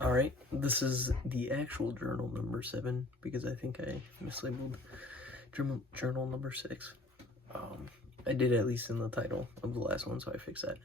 Alright, this is the actual journal number 7 because I think I mislabeled journal number 6. I did at least in the title of the last one, so I fixed that.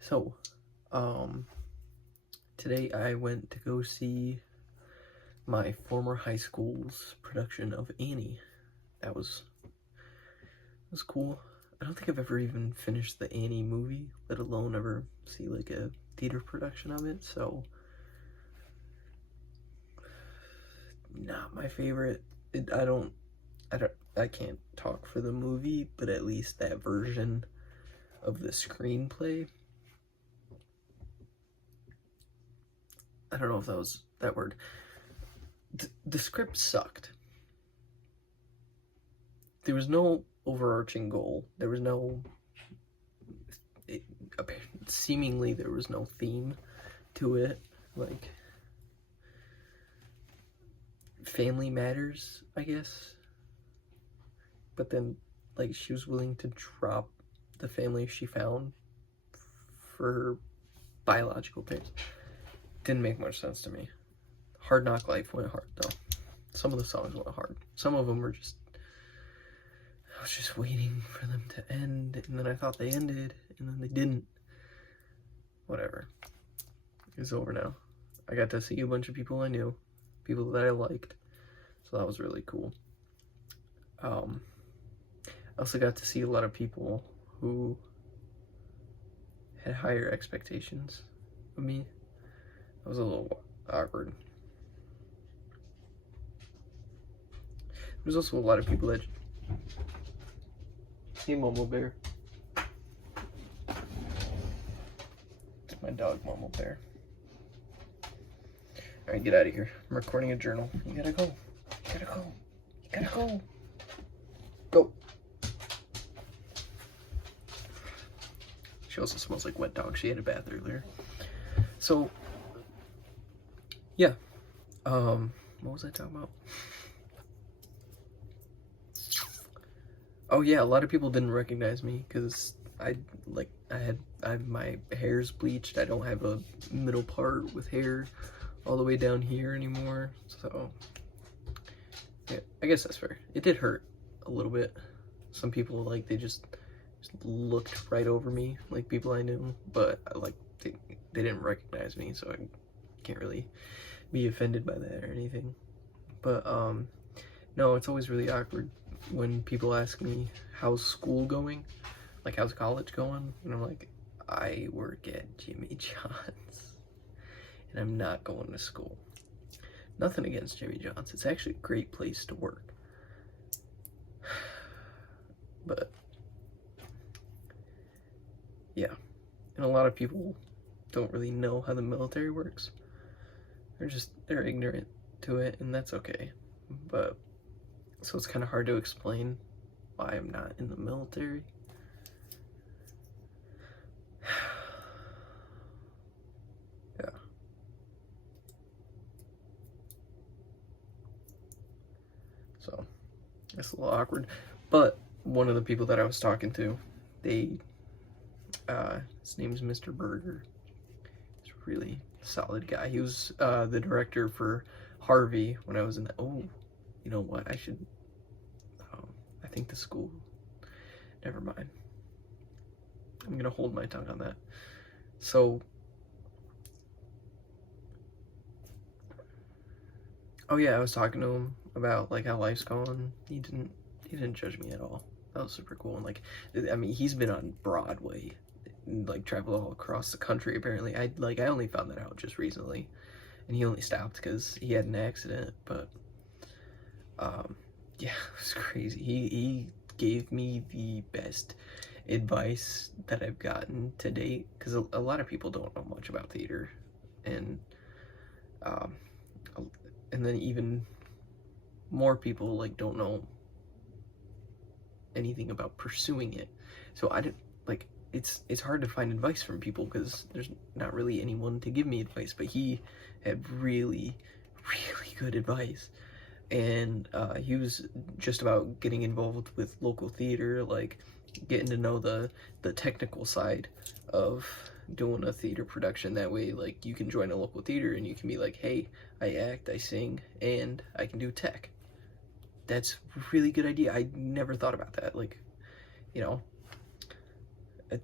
So, today I went to go see my former high school's production of Annie. That was cool. I don't think I've ever even finished the Annie movie, let alone ever see like a theater production of it, so not my favorite. I can't talk for the movie, but at least that version of the screenplay, I don't know if that was that word. The script sucked. There was no overarching goal. There was no, seemingly there was no theme to it. Like, family matters, I guess. But then, like, she was willing to drop the family she found for biological parents. Didn't make much sense to me. Hard Knock Life went hard, though. Some of the songs went hard. Some of them were just, I was just waiting for them to end, and then I thought they ended, and then they didn't. Whatever. It's over now. I got to see a bunch of people I knew, people that I liked, so that was really cool. I also got to see a lot of people who had higher expectations of me. That was a little awkward. There's also a lot of people that... Hey, Momo Bear. It's my dog, Momo Bear. Alright, get out of here. I'm recording a journal. You gotta go. You gotta go. You gotta go. Go. She also smells like wet dog. She had a bath earlier. So, yeah. What was I talking about? Oh yeah, a lot of people didn't recognize me because I have my hair's bleached. I don't have a middle part with hair all the way down here anymore. So yeah, I guess that's fair. It did hurt a little bit. Some people, like, they just looked right over me, like people I knew, but they didn't recognize me, so I can't really be offended by that or anything. But no, it's always really awkward when people ask me, how's school going? Like, how's college going? And I'm like, I work at Jimmy John's and I'm not going to school. Nothing against Jimmy John's. It's actually a great place to work. But yeah, and a lot of people don't really know how the military works. They're ignorant to it, and that's okay. But so it's kind of hard to explain why I'm not in the military. Yeah. So it's a little awkward. But one of the people that I was talking to, his name's Mr. Berger. He's a really solid guy. He was the director for Harvey when I was in the, you know what, I should, I think the school, never mind. I'm gonna hold my tongue on that. So, oh yeah, I was talking to him about, like, how life's going. He didn't judge me at all. That was super cool. And, like, I mean, he's been on Broadway, and, like, traveled all across the country, apparently. I only found that out just recently, and he only stopped because he had an accident, but yeah, it was crazy. He gave me the best advice that I've gotten to date, because a lot of people don't know much about theater, and then even more people, like, don't know anything about pursuing it. So I didn't, like, it's hard to find advice from people because there's not really anyone to give me advice, but he had really good advice. And he was just about getting involved with local theater, like getting to know the technical side of doing a theater production. That way, like, you can join a local theater and you can be like, hey, I act, I sing, and I can do tech. That's a really good idea. I never thought about that. Like, you know, a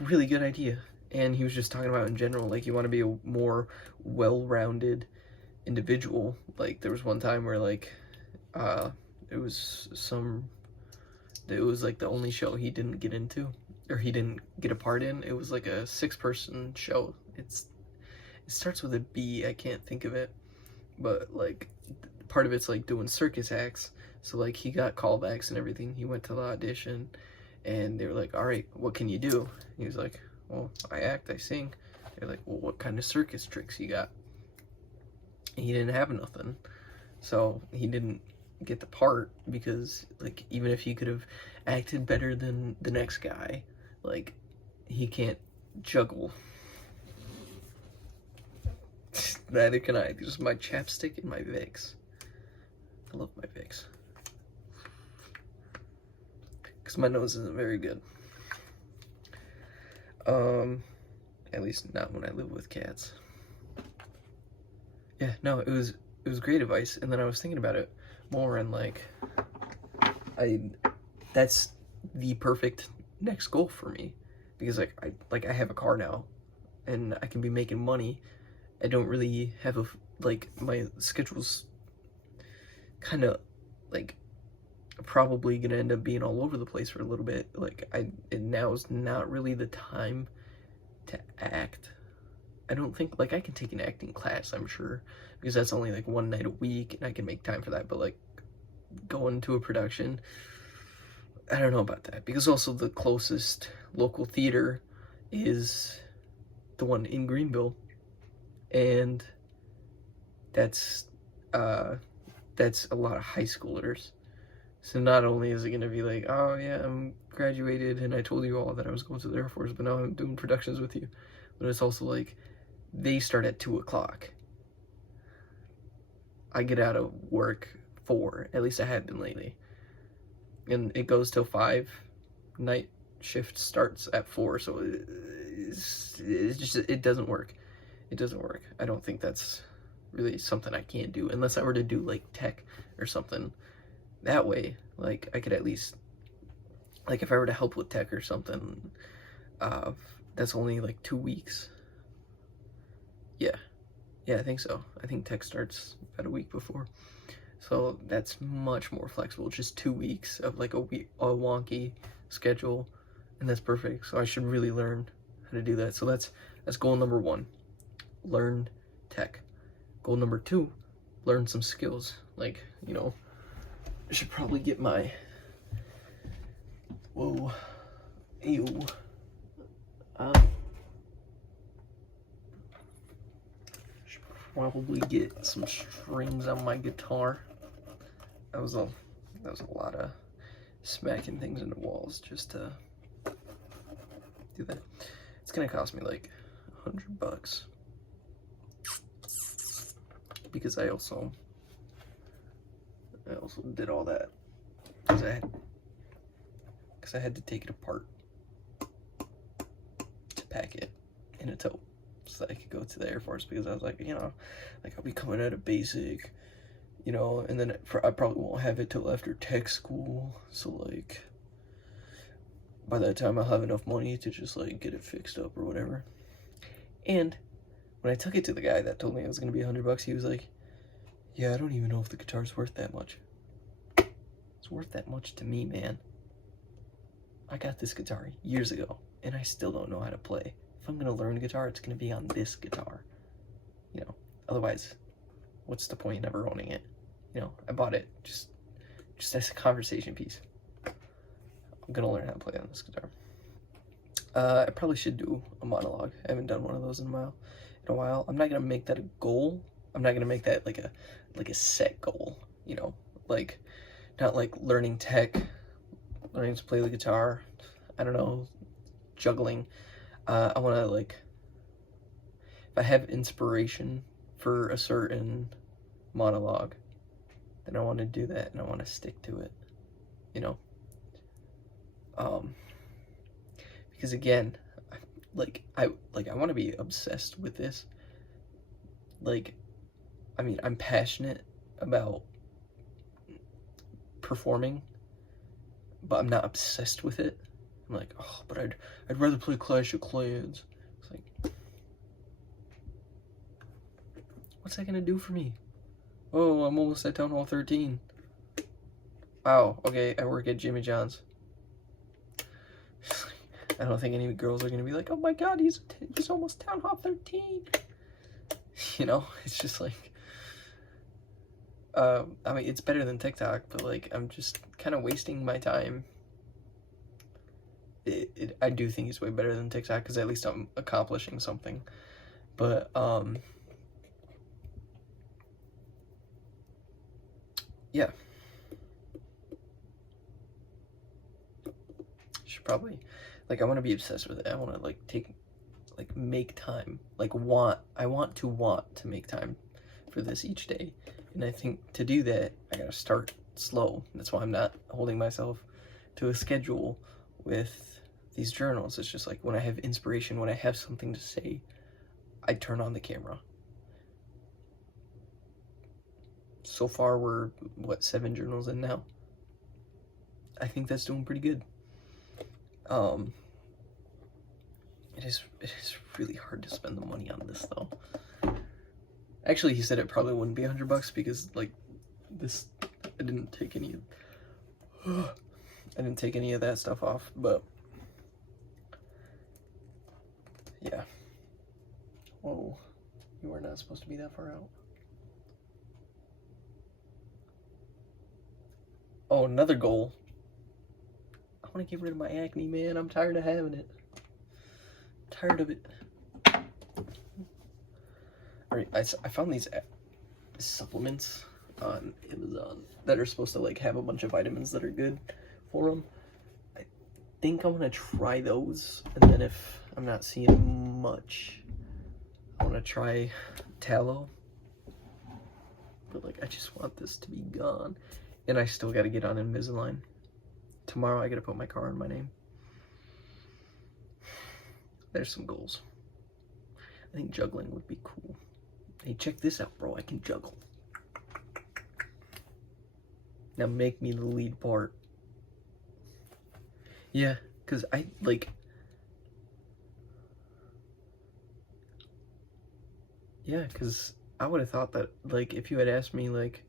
really good idea. And he was just talking about in general, like, you want to be a more well-rounded individual. Like, there was one time where, like, it was like the only show he didn't get into, or he didn't get a part in. It was like a 6-person show. It starts with a B. I can't think of it, but like part of it's like doing circus acts. So like he got callbacks and everything. He went to the audition, and they were like, "All right, what can you do?" He was like, "Well, I act, I sing." They're like, "Well, what kind of circus tricks you got?" And he didn't have nothing, so he didn't get the part, because like even if he could have acted better than the next guy, like he can't juggle. Neither can I. Just my chapstick and my Vicks. I love my Vicks because my nose isn't very good. At least not when I live with cats. Yeah, no, it was great advice. And then I was thinking about it more, and like that's the perfect next goal for me, because like I have a car now and I can be making money. I don't really have like my schedule's kind of like probably gonna end up being all over the place for a little bit. Like and now is not really the time to act. I don't think, like, I can take an acting class, I'm sure, because that's only like one night a week and I can make time for that. But like going to a production, I don't know about that, because also the closest local theater is the one in Greenville, and that's a lot of high schoolers. So not only is it going to be like, oh yeah, I'm graduated and I told you all that I was going to the Air Force, but now I'm doing productions with you, but it's also like they start at 2 o'clock. I get out of work 4, at least I have been lately, and it goes till 5. Night shift starts at 4, so it's just, it doesn't work. It doesn't work. I don't think that's really something I can do, unless I were to do like tech or something. That way, like, I could at least, like, if I were to help with tech or something, that's only like 2 weeks. Yeah, I think so. I think tech starts about a week before, so that's much more flexible. Just 2 weeks of like a wonky schedule, and that's perfect. So I should really learn how to do that. So that's goal number 1, learn tech. Goal number 2, learn some skills. Like, you know, I should probably get my, whoa, ew, should probably get some strings on my guitar. That was a lot of smacking things into walls just to do that. It's gonna cost me like $100, because I also did all that because I had to take it apart to pack it in a tote so that I could go to the Air Force, because I was like, you know, like I'll be coming out of basic, you know, and then I probably won't have it till after tech school, so like by that time I'll have enough money to just like get it fixed up or whatever. And when I took it to the guy that told me it was gonna be $100, he was like, yeah, I don't even know if the guitar's worth that much. It's worth that much to me, man. I got this guitar years ago, and I still don't know how to play. If I'm gonna learn guitar, it's gonna be on this guitar. You know, otherwise, what's the point in ever owning it? You know, I bought it just as a conversation piece. I'm gonna learn how to play on this guitar. I probably should do a monologue. I haven't done one of those in a while. I'm not gonna make that a goal. I'm not gonna make that like a set goal, you know, like not like learning tech, learning to play the guitar, I don't know, juggling. I want to, like, if I have inspiration for a certain monologue, then I want to do that, and I want to stick to it, you know. Because again, I want to be obsessed with this. Like, I mean, I'm passionate about performing, but I'm not obsessed with it. I'm like, oh, but I'd rather play Clash of Clans. It's like, what's that gonna do for me? Oh, I'm almost at Town Hall 13. Wow, okay, I work at Jimmy John's. I don't think any girls are gonna be like, oh my god, he's almost Town Hall 13. You know, it's just like, I mean, it's better than TikTok, but like, I'm just kind of wasting my time. I do think it's way better than TikTok because at least I'm accomplishing something. But yeah, should probably, like, I want to be obsessed with it. I want to make time. I want to make time for this each day. And I think to do that, I gotta start slow. That's why I'm not holding myself to a schedule with these journals. It's just like when I have inspiration, when I have something to say, I turn on the camera. So far, we're, what, 7 journals in now? I think that's doing pretty good. It is really hard to spend the money on this, though. Actually, he said it probably wouldn't be $100 because, like, this, I didn't take any of that stuff off, but yeah. Whoa, you are not supposed to be that far out. Oh, another goal. I want to get rid of my acne, man. I'm tired of having it. I'm tired of it. Alright, I found these supplements on Amazon that are supposed to like have a bunch of vitamins that are good for them. I think I want to try those, and then if I'm not seeing much, I want to try tallow. But like, I just want this to be gone, and I still got to get on Invisalign. Tomorrow I got to put my car in my name. There's some goals. I think juggling would be cool. Hey, check this out, bro. I can juggle. Now make me the lead part. Yeah, because I, like... Yeah, because I would have thought that, like, if you had asked me, like,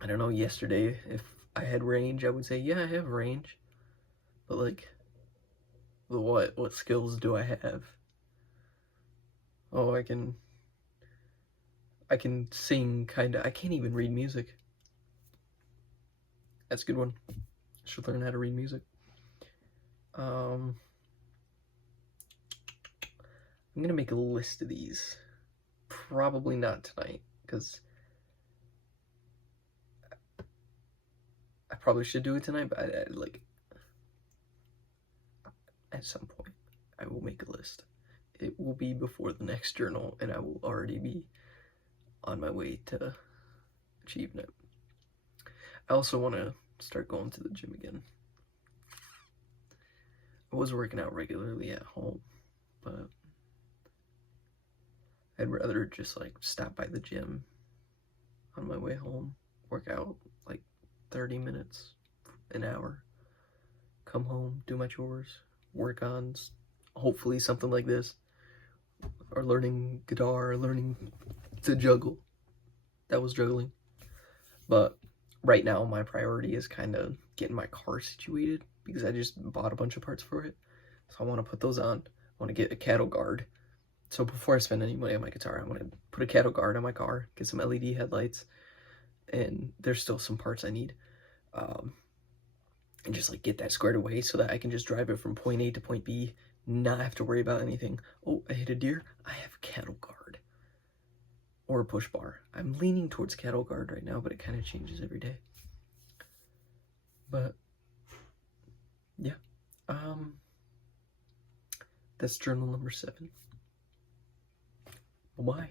I don't know, yesterday, if I had range, I would say, yeah, I have range. But, like, what skills do I have? Oh, I can sing, kinda. I can't even read music. That's a good one. I should learn how to read music. I'm gonna make a list of these. Probably not tonight, because I probably should do it tonight, but like, at some point, I will make a list. It will be before the next journal, and I will already be on my way to achieving it. I also want to start going to the gym again. I was working out regularly at home, but I'd rather just like stop by the gym on my way home, work out like 30 minutes, an hour, come home, do my chores, work on hopefully something like this, or learning guitar, or learning to juggle. That was juggling. But right now my priority is kind of getting my car situated because I just bought a bunch of parts for it. So I want to put those on. I want to get a cattle guard. So before I spend any money on my guitar, I want to put a cattle guard on my car, get some LED headlights, and there's still some parts I need. And just like get that squared away so that I can just drive it from point A to point B, not have to worry about anything. Oh, I hit a deer. I have a cattle guard. Or a push bar. I'm leaning towards cattle guard right now, but it kind of changes every day. But yeah, that's journal number 7. Bye.